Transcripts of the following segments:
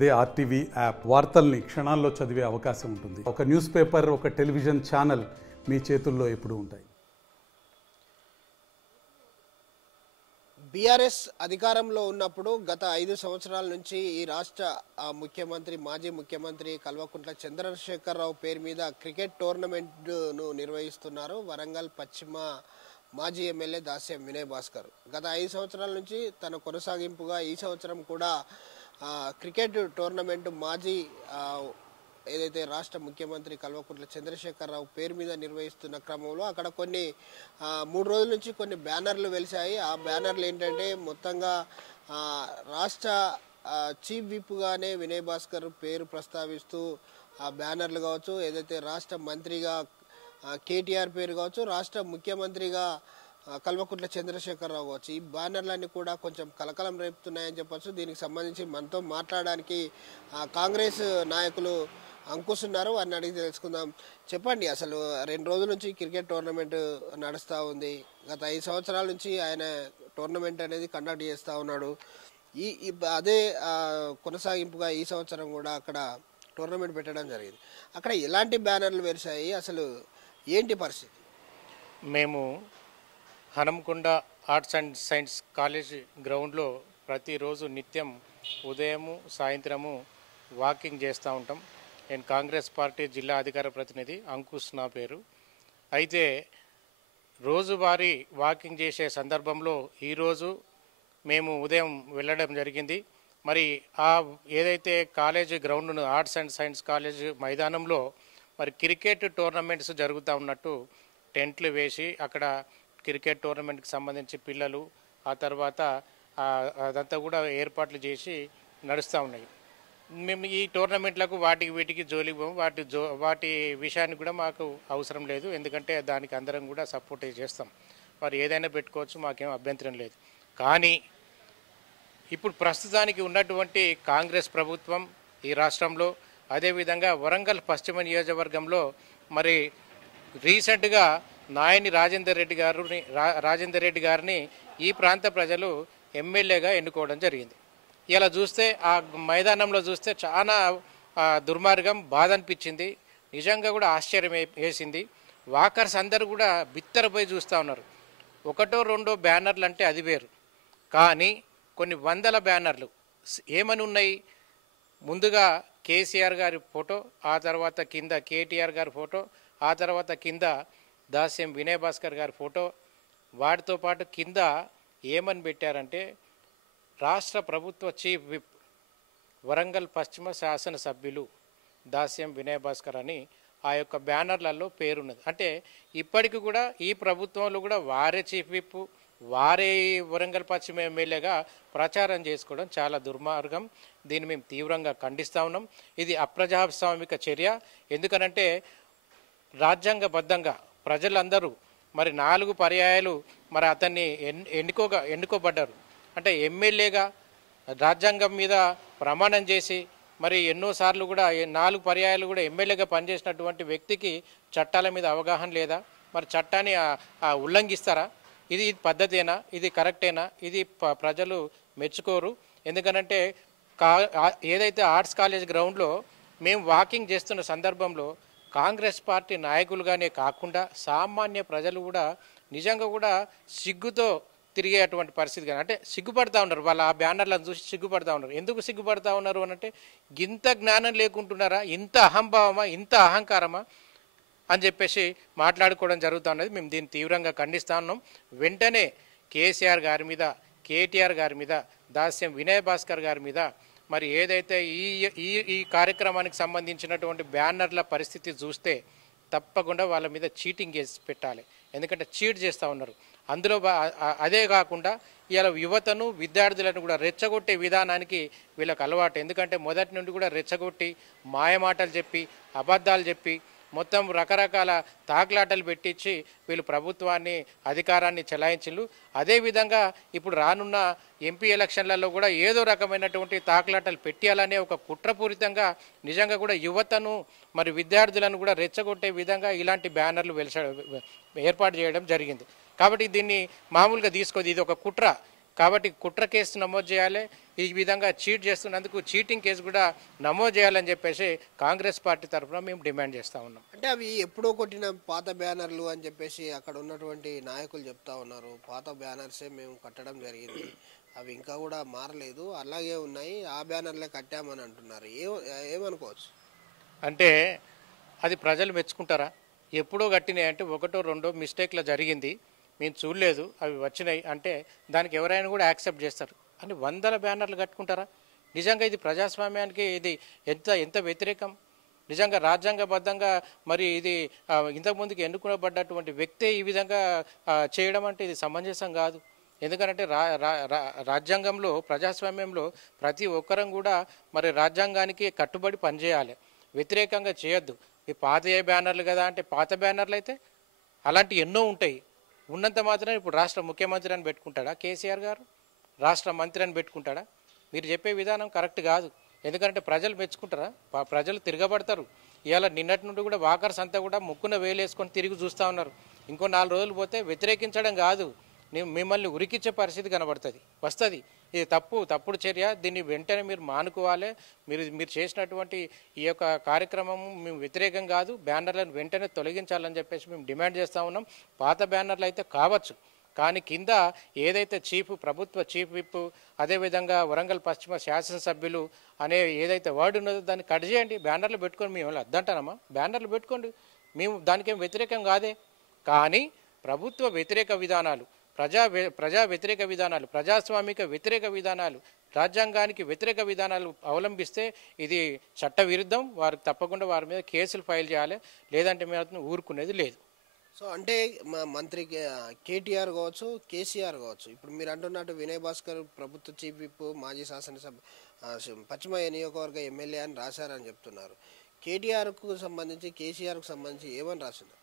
అదే RTV app వార్తల్ని క్షణాల్లో చదివే అవకాశం ఉంటుంది. ఒక న్యూస్ పేపర్, ఒక టెలివిజన్ ఛానల్ మీ చేతుల్లో ఎప్పుడూ ఉంటాయి. బీఆర్ఎస్ అధికారంలో ఉన్నప్పుడు గత 5 సంవత్సరాల నుంచి ఈ రాష్ట్ర మాజీ ముఖ్యమంత్రి కల్వకుంట్ల చంద్రశేఖరరావు పేరు మీద క్రికెట్ టోర్నమెంట్ను నిర్వహిస్తున్నారు వరంగల్ పశ్చిమ మాజీ ఎమ్మెల్యే దాస్యం వినయ్ భాస్కర్. గత 5 సంవత్సరాల నుంచి తన కొనసాగింపుగా ఈ సంవత్సరం కూడా క్రికెట్ టోర్నమెంట్ మాజీ ఏదైతే రాష్ట్ర ముఖ్యమంత్రి కల్వకుంట్ల చంద్రశేఖరరావు పేరు మీద నిర్వహిస్తున్న క్రమంలో అక్కడ కొన్ని 3 రోజుల నుంచి కొన్ని బ్యానర్లు వెలిశాయి. ఆ బ్యానర్లు ఏంటంటే మొత్తంగా రాష్ట్ర చీఫ్ విప్గానే వినయ్ భాస్కర్ పేరు ప్రస్తావిస్తూ ఆ బ్యానర్లు కావచ్చు, ఏదైతే రాష్ట్ర మంత్రిగా కేటీఆర్ పేరు కావచ్చు, రాష్ట్ర ముఖ్యమంత్రిగా కల్వకుంట్ల చంద్రశేఖరరావు కావచ్చు, ఈ బ్యానర్లన్నీ కూడా కొంచెం కలకలం రేపుతున్నాయని చెప్పచ్చు. దీనికి సంబంధించి మనతో మాట్లాడడానికి కాంగ్రెస్ నాయకులు అంకుష్ ఉన్నారు. వారిని అడిగి తెలుసుకుందాం. చెప్పండి, అసలు 2 రోజుల నుంచి క్రికెట్ టోర్నమెంట్ నడుస్తూ ఉంది. గత 5 సంవత్సరాల నుంచి ఆయన టోర్నమెంట్ అనేది కండక్ట్ చేస్తూ ఉన్నాడు. అదే కొనసాగింపుగా ఈ సంవత్సరం కూడా అక్కడ టోర్నమెంట్ పెట్టడం జరిగింది. అక్కడ ఎలాంటి బ్యానర్లు వెలిసాయి, అసలు ఏంటి పరిస్థితి? మేము Hanamkonda arts and science college గ్రౌండ్లో ప్రతిరోజు నిత్యం ఉదయము సాయంత్రము వాకింగ్ చేస్తూ ఉంటాం. నేను కాంగ్రెస్ పార్టీ జిల్లా అధికార ప్రతినిధి అంకుష్ నా పేరు. అయితే రోజువారీ వాకింగ్ చేసే సందర్భంలో ఈరోజు మేము ఉదయం వెళ్ళడం జరిగింది. మరి ఏదైతే college ground arts and science college మైదానంలో మరి క్రికెట్ టోర్నమెంట్స్ జరుగుతూ ఉన్నట్టు టెంట్లు వేసి అక్కడ క్రికెట్ టోర్నమెంట్కి సంబంధించి పిల్లలు ఆ తర్వాత అదంతా కూడా ఏర్పాట్లు చేసి నడుస్తూ ఉన్నాయి. మేము ఈ టోర్నమెంట్లకు వీటికి జోలికి పోము. వాటి విషయానికి కూడా మాకు అవసరం లేదు. ఎందుకంటే దానికి అందరం కూడా సపోర్ట్ చేస్తాం. వారు ఏదైనా పెట్టుకోవచ్చు, మాకేం అభ్యంతరం లేదు. కానీ ఇప్పుడు ప్రస్తుతానికి ఉన్నటువంటి కాంగ్రెస్ ప్రభుత్వం ఈ రాష్ట్రంలో, అదేవిధంగా వరంగల్ పశ్చిమ నియోజకవర్గంలో మరి రీసెంట్గా నాయని రాజేందర్ రెడ్డి గారిని ఈ ప్రాంత ప్రజలు ఎమ్మెల్యేగా ఎన్నుకోవడం జరిగింది. ఇలా చూస్తే ఆ మైదానంలో చూస్తే చాలా దుర్మార్గం, బాధ అనిపించింది. నిజంగా కూడా ఆశ్చర్యం వేసింది. వాకర్స్ అందరూ కూడా బిత్తరపోయి చూస్తూ ఉన్నారు. 1-2 బ్యానర్లు అంటే అది వేరు, కానీ కొన్ని వందల బ్యానర్లు ఏమని ఉన్నాయి? ముందుగా కేసీఆర్ గారి ఫోటో, ఆ తర్వాత కింద కేటీఆర్ గారి ఫోటో, ఆ తర్వాత కింద దాస్యం వినయ్ భాస్కర్ గారి ఫోటో. వాటితో పాటు కింద ఏమని పెట్టారంటే రాష్ట్ర ప్రభుత్వ చీఫ్ విప్ వరంగల్ పశ్చిమ శాసనసభ్యులు దాస్యం వినయ్ భాస్కర్ అని ఆ యొక్క బ్యానర్లలో పేరున్నది. అంటే ఇప్పటికి కూడా ఈ ప్రభుత్వంలో కూడా వారే చీఫ్ విప్, వారే వరంగల్ పశ్చిమ ఎమ్మెల్యేగా ప్రచారం చేసుకోవడం చాలా దుర్మార్గం. దీన్ని మేము తీవ్రంగా ఖండిస్తూ ఉన్నాం. ఇది అప్రజాస్వామిక చర్య. ఎందుకనంటే రాజ్యాంగబద్ధంగా ప్రజలందరూ మరి 4 పర్యాయాలు మరి అతన్ని ఎన్నుకోబడ్డారు. అంటే ఎమ్మెల్యేగా రాజ్యాంగం మీద ప్రమాణం చేసి మరి ఎన్నోసార్లు కూడా 4 పర్యాయాలు కూడా ఎమ్మెల్యేగా పనిచేసినటువంటి వ్యక్తికి చట్టాల మీద అవగాహన లేదా? మరి చట్టాన్ని ఉల్లంఘిస్తారా? ఇది పద్ధతేనా? ఇది కరెక్టేనా? ఇది ప్రజలు మెచ్చుకోరు. ఎందుకనంటే ఏదైతే ఆర్ట్స్ కాలేజ్ గ్రౌండ్లో మేము వాకింగ్ చేస్తున్న సందర్భంలో కాంగ్రెస్ పార్టీ నాయకులుగానే కాకుండా సామాన్య ప్రజలు కూడా నిజంగా కూడా సిగ్గుతో తిరిగేటువంటి పరిస్థితి. కానీ అంటే సిగ్గుపడతా ఉన్నారు. వాళ్ళు ఆ బ్యానర్లను చూసి సిగ్గుపడతా ఉన్నారు. ఎందుకు సిగ్గుపడతా ఉన్నారు అనంటే ఇంత జ్ఞానం లేకుంటున్నారా, ఇంత అహంభావమా, ఇంత అహంకారమా అని చెప్పేసి మాట్లాడుకోవడం జరుగుతూ ఉన్నది. మేము దీన్ని తీవ్రంగా ఖండిస్తూ ఉన్నాం. వెంటనే కేసీఆర్ గారి మీద, కేటీఆర్ గారి మీద, దాస్యం వినయ్ భాస్కర్ గారి మీద మరి ఏదైతే ఈ కార్యక్రమానికి సంబంధించినటువంటి బ్యానర్ల పరిస్థితి చూస్తే తప్పకుండా వాళ్ళ మీద చీటింగ్ చేసి పెట్టాలి. ఎందుకంటే చీట్ చేస్తూ ఉన్నారు. అందులో అదే కాకుండా ఇలా యువతను, విద్యార్థులను కూడా రెచ్చగొట్టే విధానానికి వీళ్ళకి అలవాటు. ఎందుకంటే మొదటి నుండి కూడా రెచ్చగొట్టి మాయమాటలు చెప్పి, అబద్ధాలు చెప్పి, మొత్తం రకరకాల తాకులాటలు పెట్టించి వీళ్ళు ప్రభుత్వాన్ని, అధికారాన్ని చెలాయించిళ్ళు. అదేవిధంగా ఇప్పుడు రానున్న ఎంపీ ఎలక్షన్లలో కూడా ఏదో రకమైనటువంటి తాకులాటలు పెట్టాలనే ఒక కుట్రపూరితంగా నిజంగా కూడా యువతను మరి విద్యార్థులను కూడా రెచ్చగొట్టే విధంగా ఇలాంటి బ్యానర్లు ఏర్పాటు చేయడం జరిగింది. కాబట్టి దీన్ని మామూలుగా తీసుకోదు, ఇది ఒక కుట్ర. కాబట్టి కుట్ర కేసు నమోదు చేయాలి. ఈ విధంగా చీట్ చేస్తున్నందుకు చీటింగ్ కేసు కూడా నమోదు చేయాలని చెప్పేసి కాంగ్రెస్ పార్టీ తరఫున మేము డిమాండ్ చేస్తూ ఉన్నాం. అంటే అవి ఎప్పుడో కొట్టిన పాత బ్యానర్లు అని చెప్పేసి అక్కడ ఉన్నటువంటి నాయకులు చెప్తా ఉన్నారు. పాత బ్యానర్సే మేము కట్టడం జరిగింది, అవి ఇంకా కూడా మారలేదు, అలాగే ఉన్నాయి, ఆ బ్యానర్లే కట్టామని అంటున్నారు. ఏమనుకోవచ్చు? అంటే అది ప్రజలు మెచ్చుకుంటారా? ఎప్పుడో కట్టినాయి అంటే ఒకటో రెండో మిస్టేక్లో జరిగింది, మేము చూడలేదు, అవి వచ్చినాయి అంటే దానికి ఎవరైనా కూడా యాక్సెప్ట్ చేస్తారు. అని వందల బ్యానర్లు కట్టుకుంటారా? నిజంగా ఇది ప్రజాస్వామ్యానికి ఇది ఎంత వ్యతిరేకం. నిజంగా రాజ్యాంగబద్ధంగా మరి ఇది ఇంతకుముందుకు ఎన్నుకోబడ్డటువంటి వ్యక్తే ఈ విధంగా చేయడం అంటే ఇది సమంజసం కాదు. ఎందుకంటే రాజ్యాంగంలో ప్రజాస్వామ్యంలో ప్రతి ఒక్కరం కూడా మరి రాజ్యాంగానికి కట్టుబడి పనిచేయాలి, వ్యతిరేకంగా చేయొద్దు. ఈ పాత ఏ బ్యానర్లు కదా అంటే పాత బ్యానర్లు అయితే అలాంటివి ఎన్నో ఉంటాయి. ఉన్నంత మాత్రం ఇప్పుడు రాష్ట్ర ముఖ్యమంత్రి అని పెట్టుకుంటాడా కేసీఆర్ గారు? రాష్ట్ర మంత్రి అని పెట్టుకుంటాడా? మీరు చెప్పే విధానం కరెక్ట్ కాదు. ఎందుకంటే ప్రజలు మెచ్చుకుంటారా? ప్రజలు తిరగబడతారు. ఇవాళ నిన్నటి నుండి కూడా వాకర్స్ అంతా కూడా ముక్కున వేలేసుకొని తిరిగి చూస్తూ ఉన్నారు. ఇంకో 4 రోజులు పోతే వ్యతిరేకించడం కాదు, మిమ్మల్ని ఉరికిచ్చే పరిస్థితి వస్తుంది. ఇది తప్పుడు చర్య, దీన్ని వెంటనే మీరు మానుకోవాలి. మీరు చేసినటువంటి ఈ యొక్క కార్యక్రమం మేము వ్యతిరేకం కాదు, బ్యానర్లను వెంటనే తొలగించాలని చెప్పేసి మేము డిమాండ్ చేస్తూ ఉన్నాం. పాత బ్యానర్లు అయితే కావచ్చు, కానీ కింద ఏదైతే ప్రభుత్వ చీఫ్ విప్, అదేవిధంగా వరంగల్ పశ్చిమ శాసనసభ్యులు అనే ఏదైతే వర్డ్ ఉన్నదో దాన్ని కట్ చేయండి. బ్యానర్లు పెట్టుకొని మేము అద్దంటానమ్మా? బ్యానర్లు పెట్టుకోండి, మేము దానికేం వ్యతిరేకం కాదే. కానీ ప్రభుత్వ వ్యతిరేక విధానాలు, ప్రజా వ్యతిరేక విధానాలు, ప్రజాస్వామిక వ్యతిరేక విధానాలు, రాజ్యాంగానికి వ్యతిరేక విధానాలు అవలంబిస్తే ఇది చట్ట విరుద్ధం. వారికి తప్పకుండా వారి మీద కేసులు ఫైల్ చేయాలి, లేదంటే మేము ఊరుకునేది లేదు. సో అంటే మా మంత్రి కేటీఆర్ కావచ్చు, కేసీఆర్ కావచ్చు, ఇప్పుడు మీరు అంటున్నట్టు వినయ్ భాస్కర్ ప్రభుత్వ చీఫ్ విప్, మాజీ శాసనసభ, పశ్చిమ నియోజకవర్గ ఎమ్మెల్యే అని రాశారని చెప్తున్నారు. కేటీఆర్కు సంబంధించి, కేసీఆర్కు సంబంధించి ఏమని రాస్తున్నారు?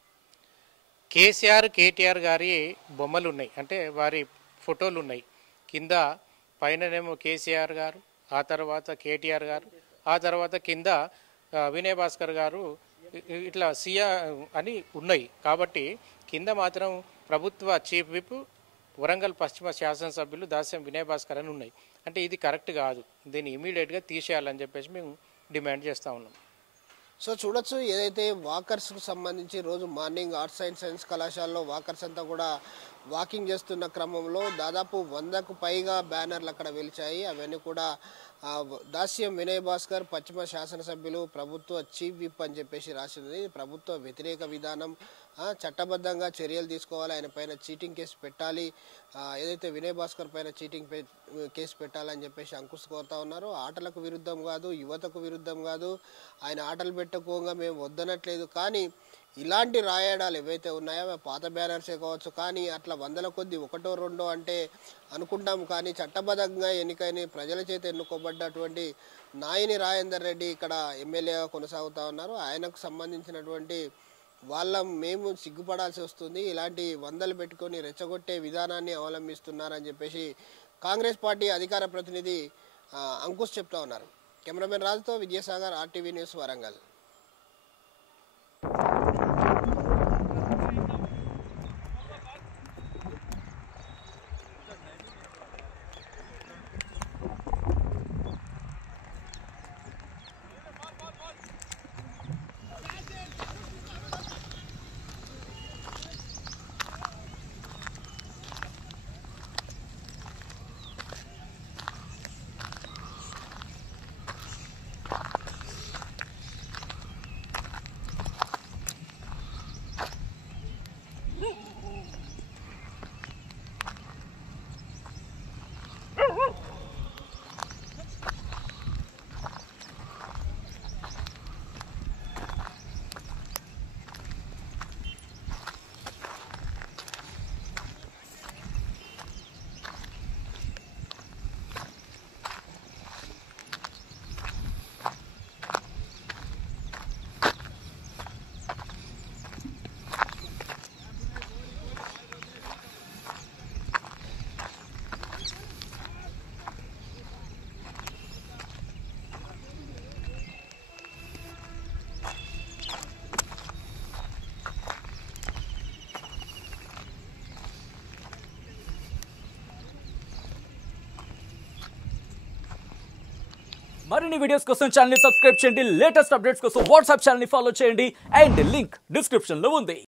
కేటీఆర్ గారి బొమ్మలు ఉన్నాయి, అంటే వారి ఫోటోలు ఉన్నాయి. కింద పైననేమో కేసీఆర్ గారు, ఆ తర్వాత కేటీఆర్ గారు, ఆ తర్వాత కింద వినయ్ భాస్కర్ గారు, ఇట్లా సియా అని ఉన్నాయి. కాబట్టి కింద మాత్రం ప్రభుత్వ చీఫ్ విప్, వరంగల్ పశ్చిమ శాసనసభ్యులు దాస్యం వినయ్ భాస్కర్ అని ఉన్నాయి. అంటే ఇది కరెక్ట్ కాదు, దీన్ని ఇమీడియట్గా తీసేయాలని చెప్పేసి మేము డిమాండ్ చేస్తూ ఉన్నాం. సో చూడొచ్చు, ఏదైతే వాకర్స్కు సంబంధించి రోజు మార్నింగ్ ఆర్ట్స్ అండ్ సైన్స్ కళాశాలలో వాకర్స్ అంతా కూడా వాకింగ్ చేస్తున్న క్రమంలో దాదాపు 100కు పైగా బ్యానర్లు అక్కడ వెలిచాయి. అవన్నీ కూడా దాస్యం వినయ్ భాస్కర్ పశ్చిమ శాసనసభ్యులు ప్రభుత్వ చీఫ్ విప్ అని చెప్పేసి రాసింది. ప్రభుత్వ వ్యతిరేక విధానం, చట్టబద్ధంగా చర్యలు తీసుకోవాలి, ఆయన పైన చీటింగ్ కేసు పెట్టాలి, ఏదైతే వినయ్ భాస్కర్ పైన చీటింగ్ కేసు పెట్టాలని చెప్పేసి అంకుశ్ కోరుతా ఉన్నారు. ఆటలకు విరుద్ధం కాదు, యువతకు విరుద్ధం కాదు, ఆయన ఆటలు పెట్టుకోగా మేము వద్దనట్లేదు. కానీ ఇలాంటి రాయడాలు ఏవైతే ఉన్నాయో అవి పాత బ్యానర్సే కావచ్చు, కానీ అట్లా 100ల కొద్ది 1, 2 అంటే అనుకుంటాం. కానీ చట్టబద్ధంగా ఎన్నికైన ప్రజల చేత ఎన్నుకోబడ్డటువంటి నాయిని రాజేందర్ రెడ్డి ఇక్కడ ఎమ్మెల్యేగా కొనసాగుతూ ఉన్నారు. ఆయనకు సంబంధించినటువంటి మేము సిగ్గుపడాల్సి వస్తుంది, ఇలాంటి 100లు పెట్టుకొని రెచ్చగొట్టే విధానాన్ని అవలంబిస్తున్నారని చెప్పేసి కాంగ్రెస్ పార్టీ అధికార ప్రతినిధి అంకుశ్ చెప్తా ఉన్నారు. కెమెరామెన్ రాజుతో విజయసాగర్, RTV న్యూస్, వరంగల్. మరిన్ని వీడియోస్ కోసం ఛానల్ ని సబ్స్క్రైబ్ చేయండి, లేటెస్ట్ అప్డేట్స్ కోసం వాట్సాప్ ఛానల్ ని ఫాలో చేయండి అండ్ లింక్ డిస్క్రిప్షన్ లో ఉంది.